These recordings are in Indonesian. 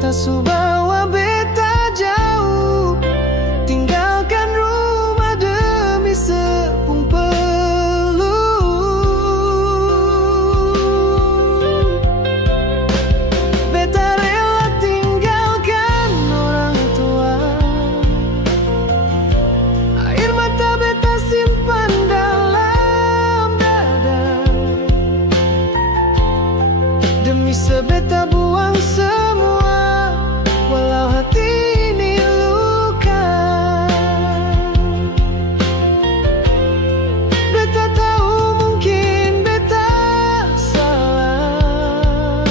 cinta su bawa beta jauh, tinggalkan rumah demi sepung peluk. Beta rela tinggalkan orang tua, air mata beta simpan dalam dada, demi sebeta buang semua, walau hati ini luka. Beta tahu mungkin beta salah,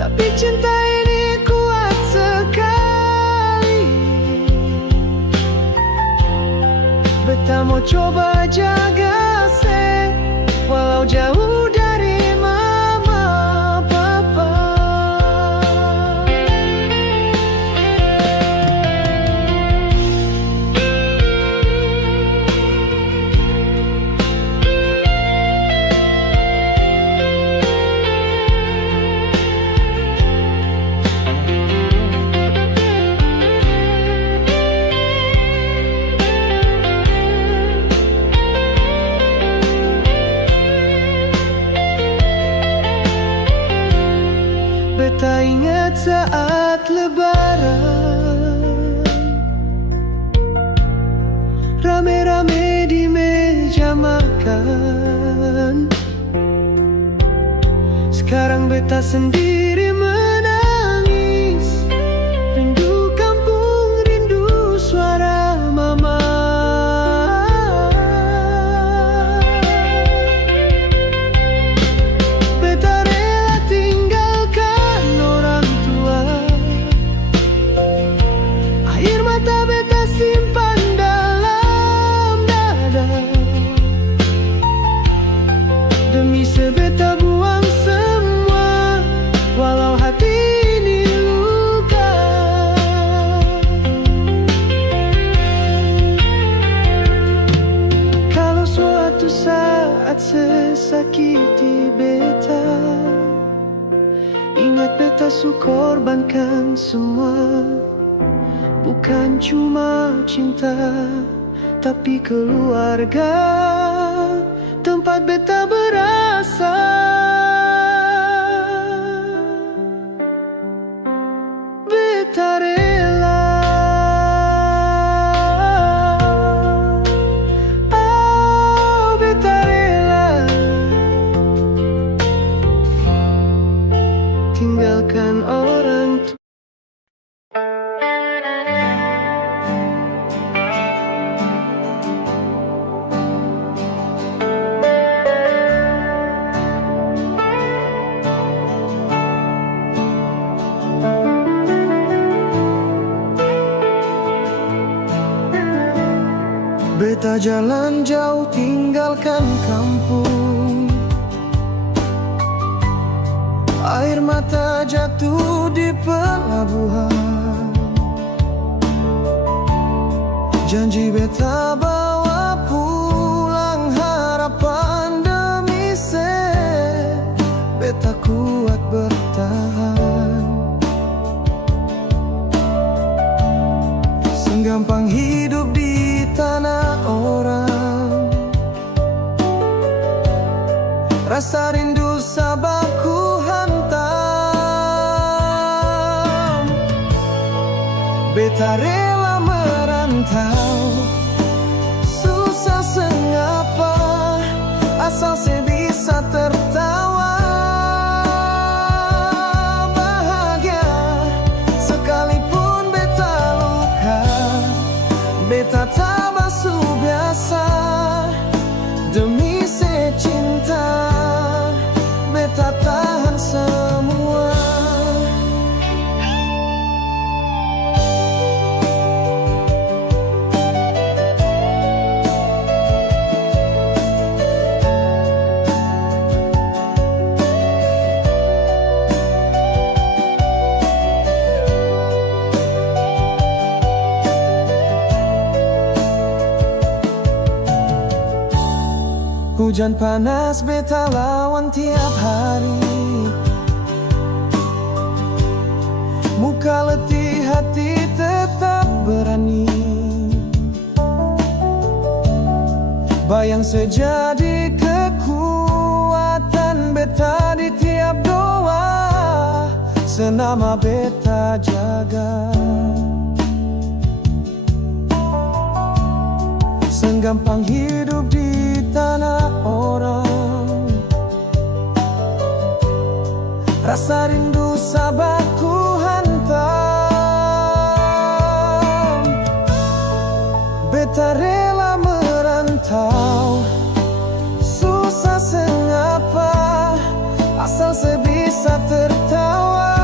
tapi cinta ini kuat sekali. Beta mau coba jaga se, walau jauh dari mama papa. Beta ingat saat lebaran, rame-rame di meja makan. Sekarang beta sendiri menangis, rindu kampung, rindu suara mama. Beta rela tinggalkan orang tua, air mata beta simpan dalam dada, demi sebeta buang semua, walau hati ini luka. Kalau suatu saat sesakiti beta, ingat beta su korbankan semua, bukan cuma cinta, tapi keluarga, tempat beta berasal. Beta rela, oh beta rela tinggalkan orang tua. Beta jalan jauh tinggalkan kampung, air mata jatuh di pelabuhan. Janji beta bawa pulang harapan demi se, beta kuat bertahan. Senggampang hidup di tanah orang, rasa rindu sabar ku hantam. Beta rela merantau, susah sengapa, asal saya bisa tertawa. Bahagia sekalipun beta luka, beta tabasu biasa, demi secinta beta tahan semua. Hujan panas beta lawan tiap hari, luka letih hati tetap berani. Bayang sejadi kekuatan beta di tiap doa, senama beta jaga. Senggampang hidup di tanah orang, rasa rindu sabar ku hantam. Beta rela merantau, susah sengapa, asal sebisa tertawa.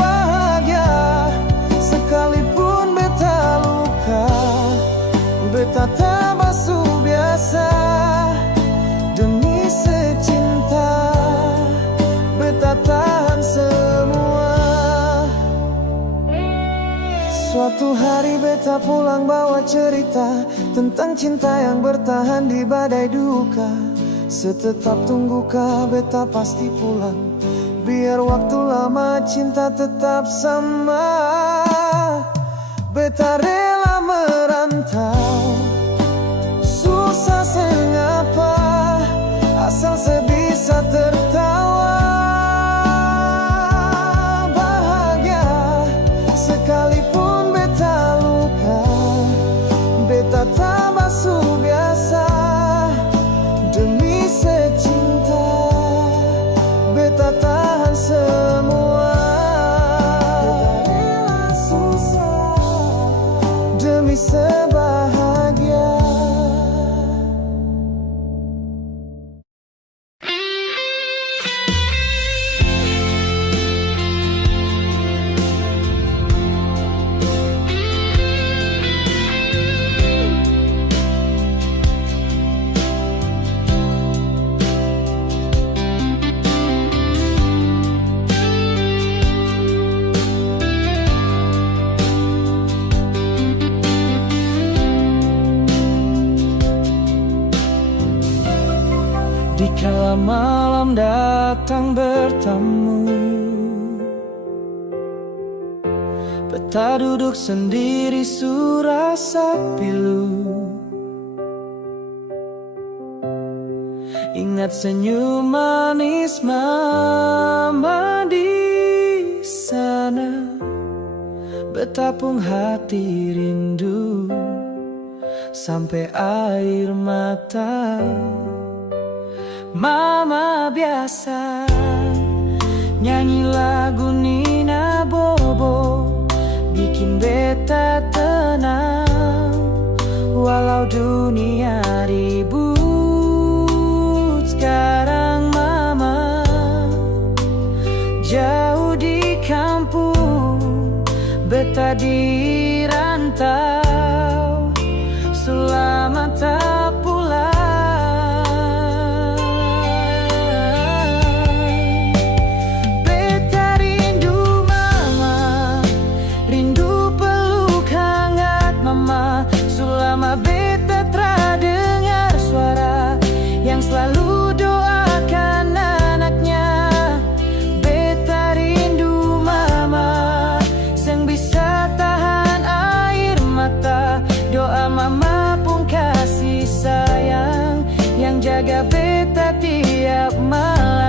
Bahagia sekalipun beta luka, beta tak basuh biasa. Demi secinta beta tahan semua. Suatu hari beta pulang bawa cerita tentang cinta yang bertahan di badai duka. Setetap tungguka beta pasti pulang, biar waktu lama cinta tetap sama. Beta rela merantau, susah sengapa, asal sebisa tertawa. Bahagia sekalipun beta luka, beta tak basuh biasa. Demi secinta beta tahan semua. Beta rela susah demi sebahagia. Dikala malam datang bertamu, beta duduk sendiri surasa pilu. Ingat senyum manis mama di sana, betapung hati rindu sampai air mata. Mama biasa nyanyi lagu Nina Bobo, bikin beta tenang. Walau dunia ribut, sekarang mama jauh di kampung, beta di rantau, selamat tak pulang. Selama beta telah dengar suara yang selalu doakan anaknya. Beta rindu mama yang bisa tahan air mata. Doa mama pun kasih sayang yang jaga beta tiap malam.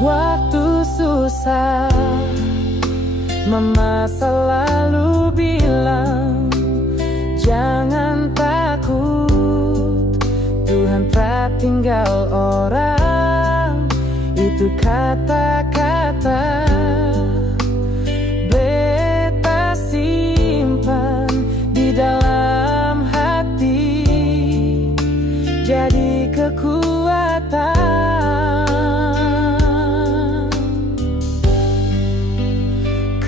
Waktu susah, mama selalu bilang, jangan takut, Tuhan tak tinggal orang. Itu kata-kata beta simpan di dalam hati, jadi kekuatan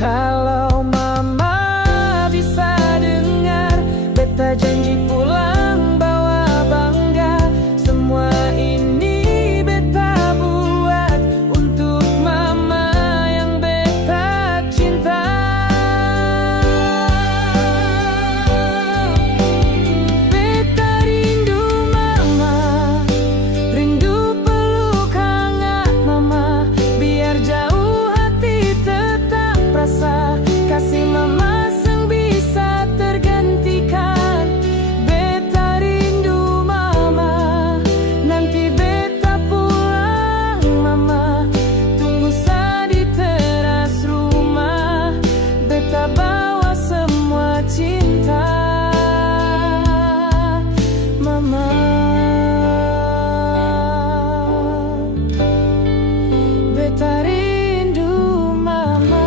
Kalau mama bisa dengar, beta janji pulang bawa bangga. Semua ini beta buat untuk mama yang beta cinta. Beta rindu mama, rindu peluk hangat mama. Biar jauh hati tetap rasa kasih mama sang bisa tergantikan. Beta rindu mama, nanti beta pulang mama. Tunggu sa di teras rumah, beta bawa semua cinta mama. Beta rindu mama.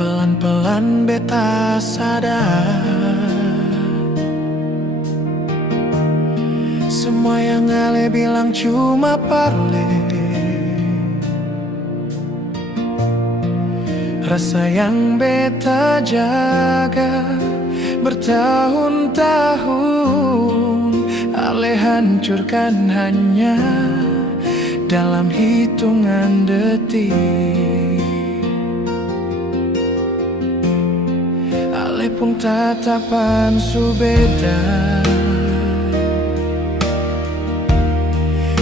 Pelan-pelan beta sadar, semua yang Ale bilang cuma parle. Rasa yang beta jaga bertahun-tahun, Ale hancurkan hanya dalam hitungan detik. Ale pun tatapan su beda,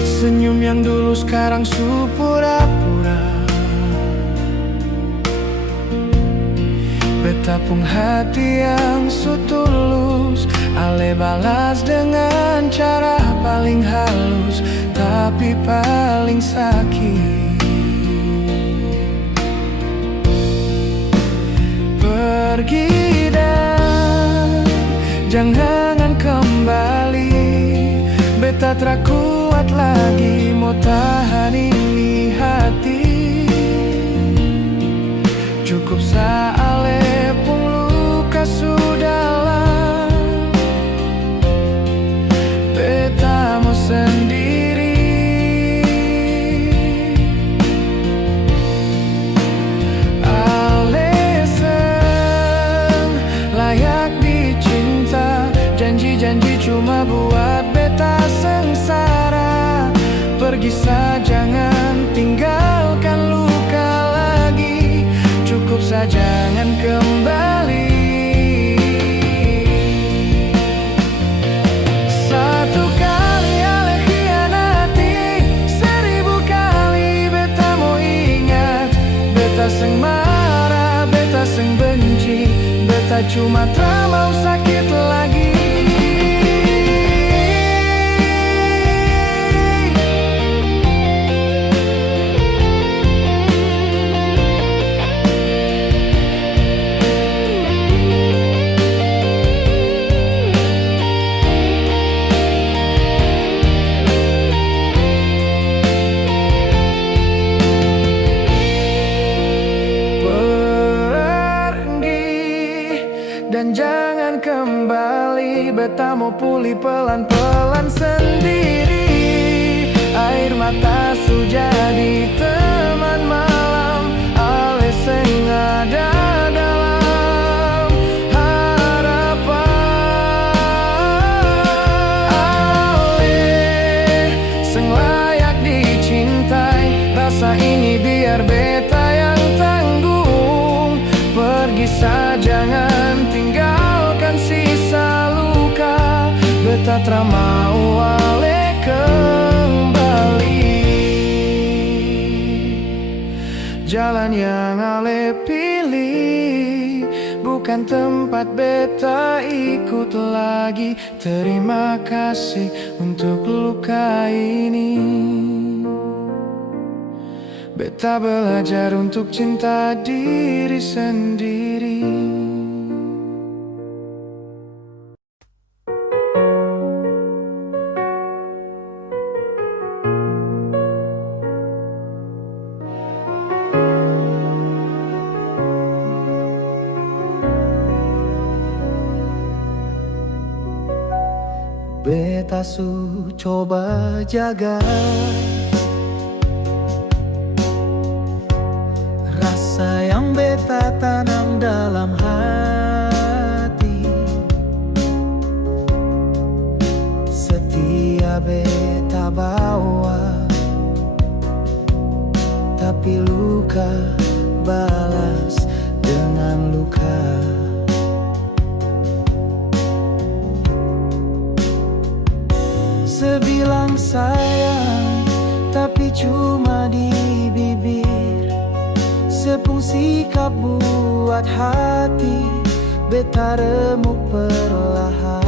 senyum yang dulu sekarang su pura-pura. Beta pun hati yang su tulus, Ale balas dengan cara paling halus, tapi paling sakit. Pergi dan jangan kembali, beta tak kuat lagi mau tahan ini hati. Cukup sa Ale pun luka sudalam, beta mau sendiri. Ale seng layak dicinta, janji-janji cuma buat beta sengsara. Pergi sa jangan tinggalkan luka lagi, cukup sa jangan kembali. Satu kali Ale khianati, 1000 kali beta mau ingat. Beta seng marah, beta seng benci, beta cuma tak mau sakit lagi. Dan jangan kembali, beta mau pulih pelan-pelan sendiri. Air mata su jadi teman malam, Ale seng ada dalam harapan. Ale seng layak dicintai, rasa ini biar beta yang tanggung. Pergi sa jangan tinggalkan sisa luka, beta tak mau Ale kembali. Jalan yang Ale pilih bukan tempat beta ikut lagi. Terima kasih untuk luka ini. Beta belajar untuk cinta diri sendiri. beta su coba jaga rasa yang beta tanam dalam hati. Setia beta bawa, tapi luka balas dengan luka. Sebilang sayang, tapi cuma di bibir. Sepungsi sikap buat hati beta remuk perlahan.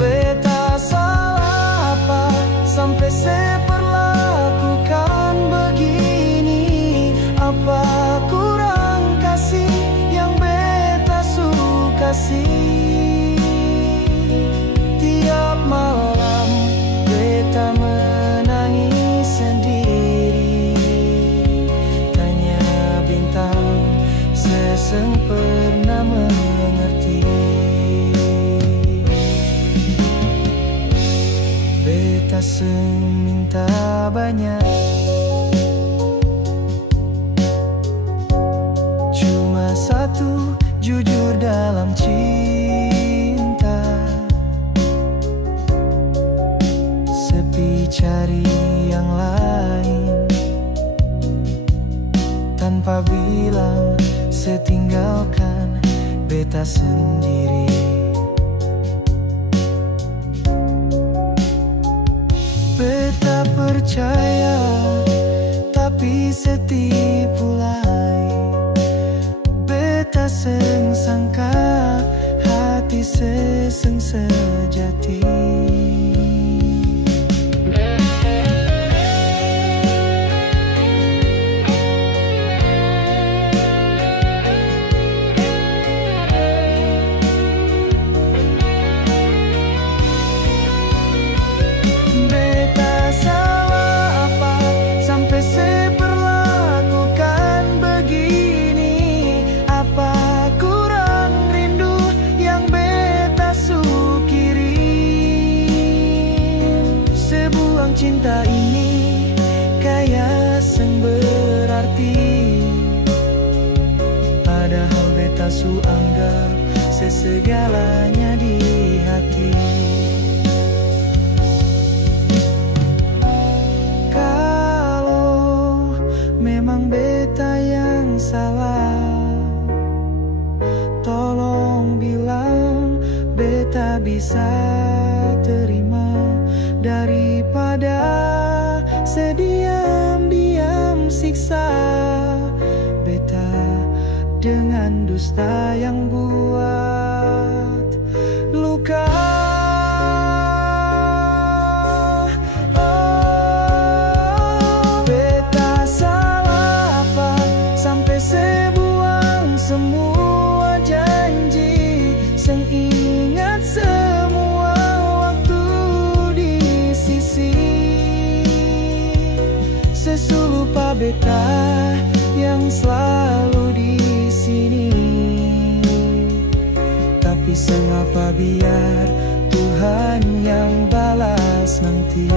Beta salah apa sampai seperlakukan begini? Apa kurang kasih yang beta suka kasih? Tiap malam beta menangis sendiri, tanya bintang seseng pernah mengerti. Beta seng minta banyak, cuma satu, jujur dalam cinta. Sepi cari yang lain, tanpa bilang setinggalkan beta sendiri. Beta percaya tapi setipu lain. Beta seng sangka hati seseng sejati. Cinta ini kayak seng berarti, padahal beta su anggap sesegalanya di hati. Kalau memang beta yang salah, tolong bilang beta bisa terima daripada sediam-diam siksa beta dengan dusta yang buat luka. Oh, beta salah apa sampai sebuang semua janji, seng ingat semua waktu di sisi. Sesu lupa beta yang selalu di sini, tapi sengapa biar Tuhan yang balas nanti.